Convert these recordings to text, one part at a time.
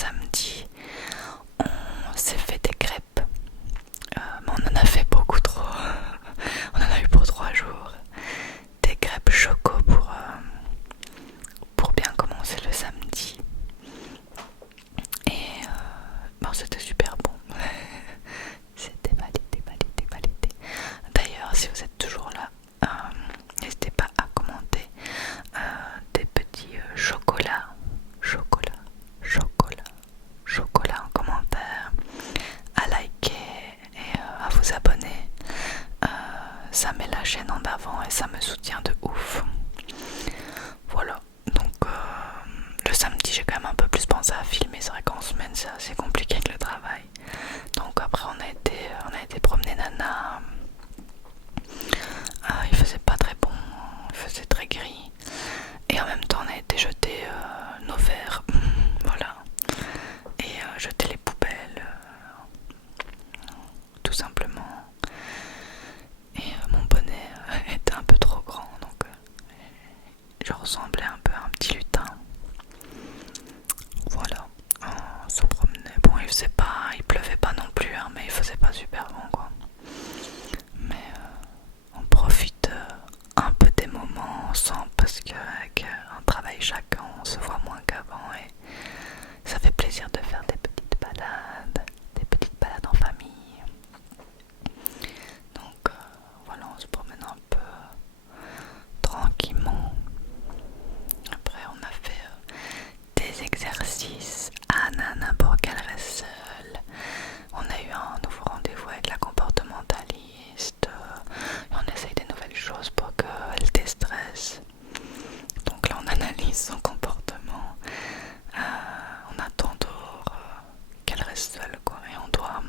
samedi, on s'est fait des crêpes. Mais on en a fait beaucoup trop. On en a eu pour 3 jours. Des crêpes choco pour bien commencer le samedi. Et bon, c'était super bon. C'était validé, validé, validé. D'ailleurs, si vous êtes toujours là, n'hésitez pas à commenter des petits chocolats, chocolat en commentaire, à liker et à vous abonner. Ça met la chaîne en avant et ça me soutient de ouf. Voilà, donc le samedi j'ai quand même un peu plus pensé à filmer. C'est vrai qu'en semaine c'est assez compliqué avec le travail. Donc après on a été promener Nana. Il faisait pas très bon, il faisait très gris. Et en même temps on a été jeter nos verres, voilà. Et jeter les poubelles, tout simplement. Et mon bonnet était un peu trop grand, donc je ressemblais un peu à un petit lutin. Voilà, on se promenait. Bon, il pleuvait pas non plus, hein, mais il faisait pas super bon, quoi. Mais on profite un peu des moments ensemble parce qu'avec un travail chacun, on se voit moins qu'avant et ça fait plaisir de faire des petites balades en famille. Donc voilà, on se promène un peu tranquillement. Après, on a fait des exercices à Nana pour qu'elle reste seule. On a eu un nouveau rendez-vous avec la comportementaliste. Et on essaye des nouvelles choses pour qu'elle déstresse. Donc là, on analyse son comportement. On attend dehors qu'elle reste seule, quoi. Et on doit,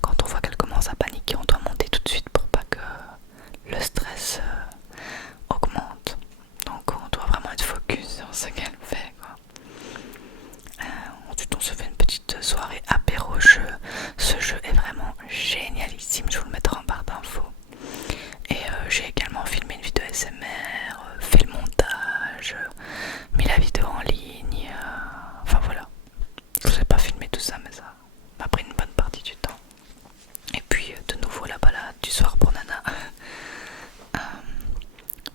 quand on voit qu'elle commence à paniquer, on doit monter tout de suite pour pas que le stress augmente. Donc on doit vraiment être focus sur ce qu'elle fait, quoi. Ensuite on se fait une petite soirée apéro jeu. Ce jeu est vraiment génialissime, je vous le mettrai en barre d'infos. Et j'ai également filmé une vidéo SMR, fait le montage, mis la vidéo en ligne, enfin voilà. Je vous ai pas filmé tout ça mais ça m'a pris une bonne partie du temps. Et puis de nouveau la balade du soir pour Nana.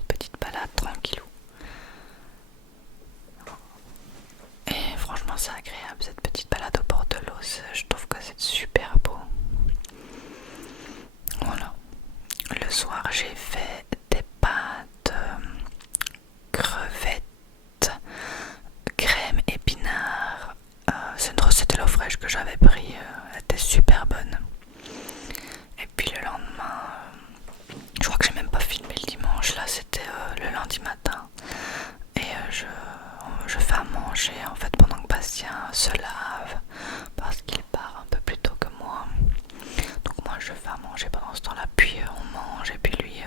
Petite balade tranquillou. Et franchement c'est agréable cette petite balade au bord de l'eau, je trouve que c'est super beau. Voilà. Le soir j'ai fait des pâtes, crevettes, crème épinard. C'est une recette Hello Fresh que j'avais pris, elle était super bonne. Et puis le lendemain, je crois que j'ai même pas filmé le dimanche, là c'était le lundi matin. Et je fais à manger en fait pendant que Bastien se lave parce qu'il part un peu plus tôt que moi. Donc moi je fais à manger pendant ce temps-là, puis on mange et puis lui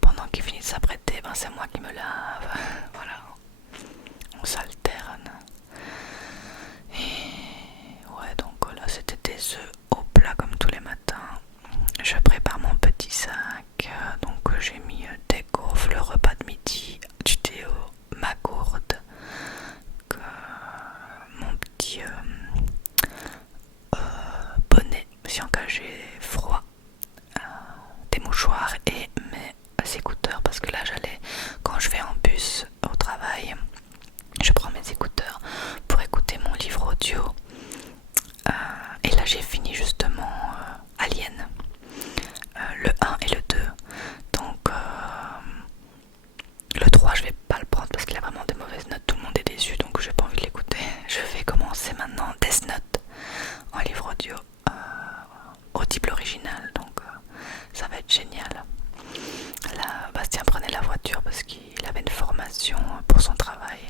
pendant qu'il finit de s'apprêter, ben c'est moi qui me lave. Voilà, on s'alterne. Et ouais, donc là c'était des œufs au plat comme tous les matins. Je prépare mon petit sac, donc j'ai mis des gaufres, le repas de midi, du thé, ma gourde, mon petit bonnet si en cas j'ai froid, des mouchoirs et mes écouteurs parce que là quand je vais en bus au travail, je prends mes écouteurs pour écouter mon livre audio. Et là j'ai fini justement Alien, le 1 et le 2. Donc le 3 je vais pas le prendre parce qu'il a vraiment des mauvaises notes, tout le monde est déçu donc j'ai pas envie de l'écouter. Je vais commencer maintenant Death Note en livre audio audible original, donc ça va être génial. Là Bastien prenait la voiture parce qu'il avait une formation pour son travail,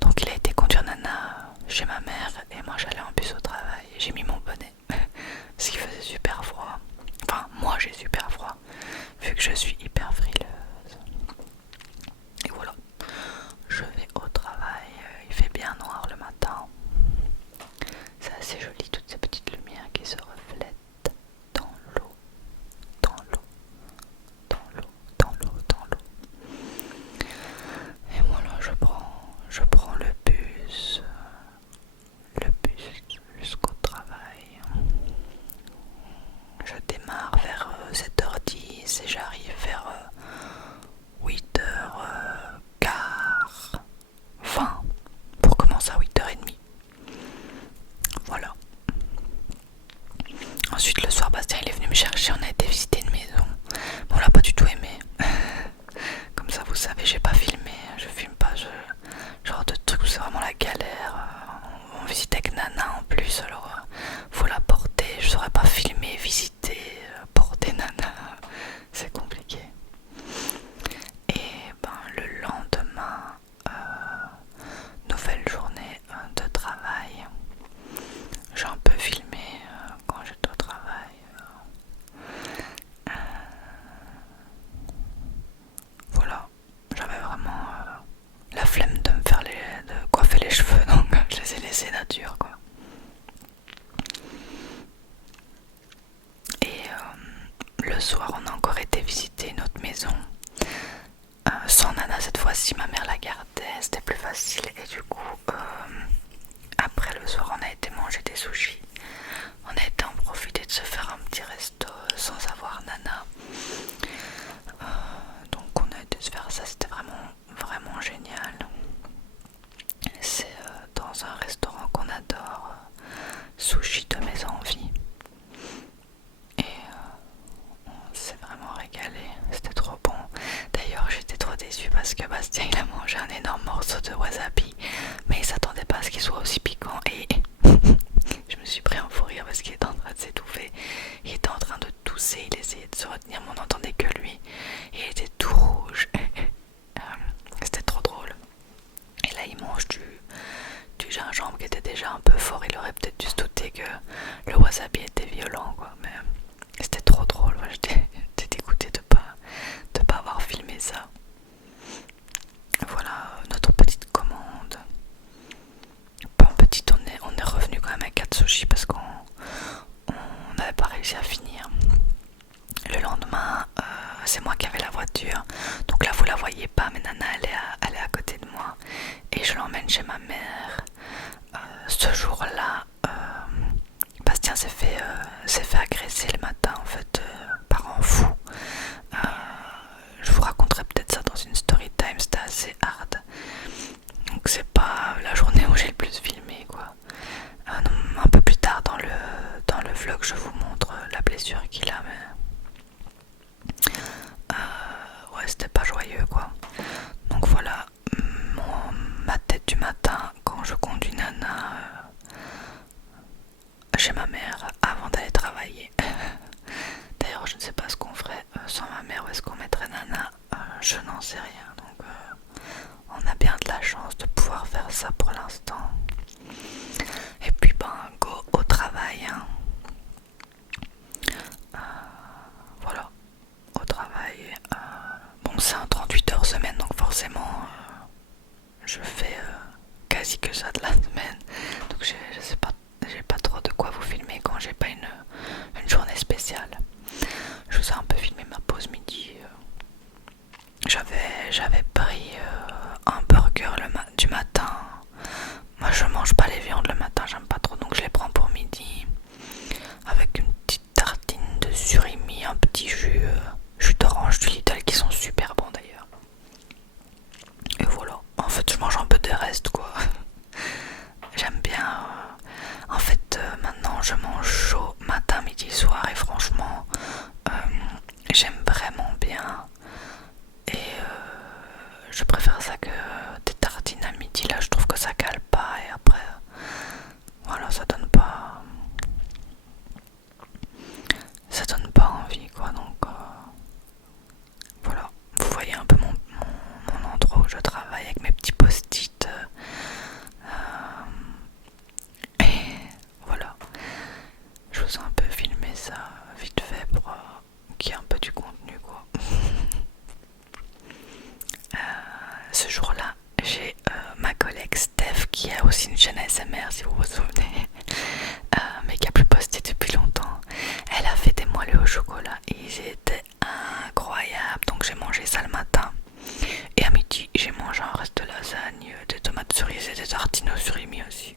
donc il a été conduire Nana chez ma mère et moi j'allais en bus au travail. J'ai mis mon bonnet parce qu'il faisait super froid, enfin moi j'ai super froid vu que je suis hyper frileuse. Et voilà, je vais au travail, il fait bien noir le matin, c'est assez joli toutes ces petites lumières qui se reflètent dans l'eau, dans l'eau, dans l'eau, dans l'eau, dans l'eau. Et voilà, je prends le bus mais j'ai pas filmé, je filme pas, genre de trucs où c'est vraiment la galère. On visite avec Nana en plus, alors faut la porter, je saurais pas filmer, visiter, porter Nana, c'est compliqué. Et ben le lendemain, nouvelle journée de travail, j'ai un peu filmé quand j'étais au travail. Voilà, j'avais vraiment la flemme de me faire de coiffer les cheveux, donc je les ai laissés nature quoi. Et le soir, on a encore été visiter une autre maison. Sans Nana cette fois-ci, ma mère la gardait, c'était plus facile. Et du coup, après le soir, on a été manger des sushis. On a été en profiter de se faire un petit resto sans avoir Nana. Donc on a été se faire ça, c'était vraiment génial. C'est dans un restaurant qu'on adore, Sushi de mes envies. Et on s'est vraiment régalé, c'était trop bon. D'ailleurs j'étais trop déçue parce que Bastien il a mangé un énorme morceau de wasabi, mais il s'attendait pas à ce qu'il soit aussi piquant et je me suis pris un fou rire parce qu'il était en train de s'étouffer. Il était en train de tousser, il essayait de se retenir mais on n'entendait que lui. Il était tout rouge. C'était trop drôle. Et là il mange du gingembre qui était déjà un peu fort. Il aurait peut-être dû se douter que le wasabi était violent quoi. Mais c'était trop drôle. Moi, j'étais dégoûtée de pas avoir filmé ça. Voilà notre petite commande. Pas en petite, on est revenu quand même à 4 sushis parce qu'on n'avait pas réussi à finir. Le lendemain, c'est moi qui avais la voiture. Donc là, vous la voyez pas, mais Nana, elle est à côté de moi. Et je l'emmène chez ma mère. Ce jour-là, Bastien s'est fait agresser le matin, en fait, par un fou. Je vous raconterai peut-être ça dans une story time, c'était assez hard. Donc c'est pas la journée où j'ai le plus filmé, quoi. Un peu plus tard dans le vlog, je vous montre la blessure qu'il a, mais ouais, c'était pas joyeux quoi. Donc voilà, ma tête du matin quand je conduis Nana chez ma mère avant d'aller travailler. D'ailleurs, je ne sais pas ce qu'on ferait sans ma mère, où est-ce qu'on mettrait Nana, je n'en sais rien. Donc on a bien de la chance de pouvoir faire ça pour l'instant. Et puis ben go au travail. Hein. Voilà, au travail. Bon, c'est un 38 heures semaine, donc forcément je fais quasi que ça de la semaine. Donc je sais pas, j'ai pas trop de quoi vous filmer quand j'ai pas une journée spéciale. Je vous ai un peu filmé ma pause midi. J'avais pris un burger du matin. Moi je mange pas les viandes le matin, j'aime pas trop, donc je les prends pour midi. Avec une petite tartine de surimi, un petit jus d'orange du Lidl qui sont super bons d'ailleurs. Et voilà, en fait je mange un peu des restes quoi. J'aime bien. En fait maintenant je mange chaud matin, midi, soir et franchement j'aime vraiment bien. Et je préfère ça que des tartines à midi. Là je trouve que ça cale pas et après voilà, ça donne pas envie quoi. Donc voilà, vous voyez un peu mon endroit où je travaille avec mes petits post-it. Et voilà, je vous ai un peu filmé ça vite fait pour qu'il y ait un peu du contenu quoi. Ce jour-là, j'ai ma collègue Steph qui a aussi une chaîne ASMR si vous vous souvenez, mais qui a plus posté depuis longtemps. Elle a fait des moelleux au chocolat et ils étaient incroyables, donc j'ai mangé ça le matin. Et à midi, j'ai mangé un reste de lasagne, des tomates cerises et des tartines au surimi aussi.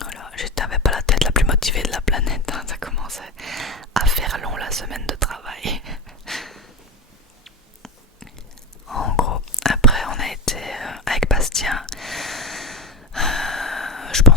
Voilà, j'avais pas la tête la plus motivée de la planète, hein, ça commençait à faire long la semaine de travail. En gros, après on a été avec Bastien, je pense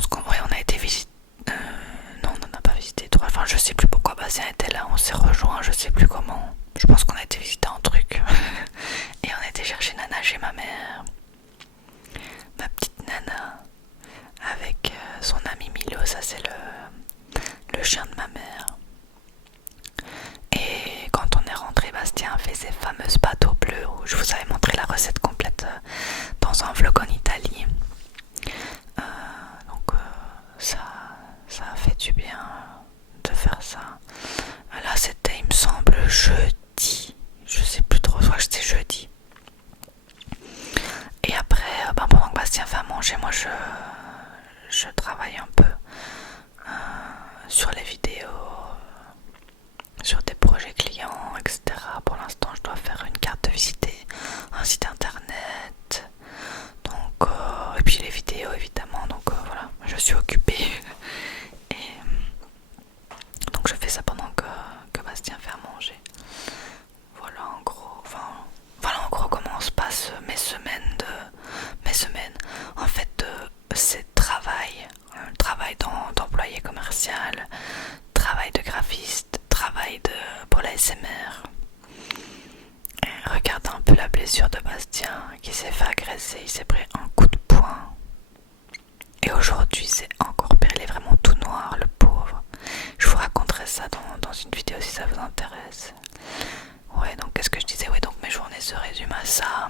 je vous avais montré la recette complète dans un vlog en Italie. Donc ça a fait du bien de faire ça. Là c'était, il me semble, jeudi, je sais plus trop, soit que c'était jeudi. Et après, pendant que Bastien fait à manger, moi je travaille un peu sur les vidéos, sur des projets clients, etc. Pour l'instant, je dois faire une carte de visite et un site internet. Donc, et puis les vidéos évidemment. Donc voilà, je suis occupée. Et donc je fais ça pendant que Bastien fait à manger. Voilà en gros. Enfin, voilà en gros comment se passent mes semaines. En fait, c'est travail d'employé commercial, travail de graphiste, pour la SMR. Et regarde un peu la blessure de Bastien qui s'est fait agresser, il s'est pris un coup de poing. Et aujourd'hui c'est encore pire, il est vraiment tout noir, le pauvre. Je vous raconterai ça dans une vidéo si ça vous intéresse. Ouais, donc qu'est-ce que je disais? Ouais, donc mes journées se résument à ça.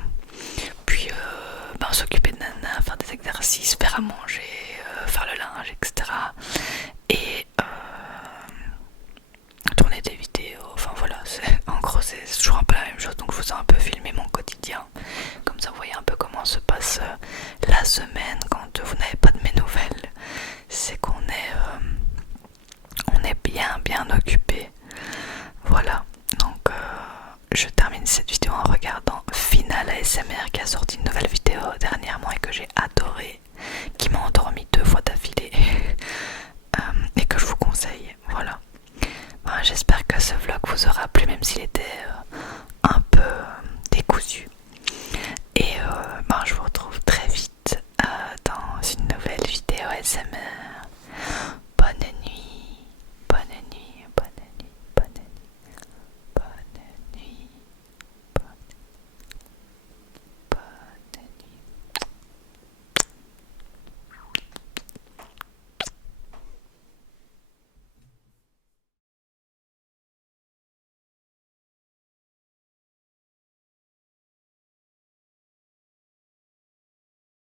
Puis s'occuper de Nana, faire des exercices, faire à manger.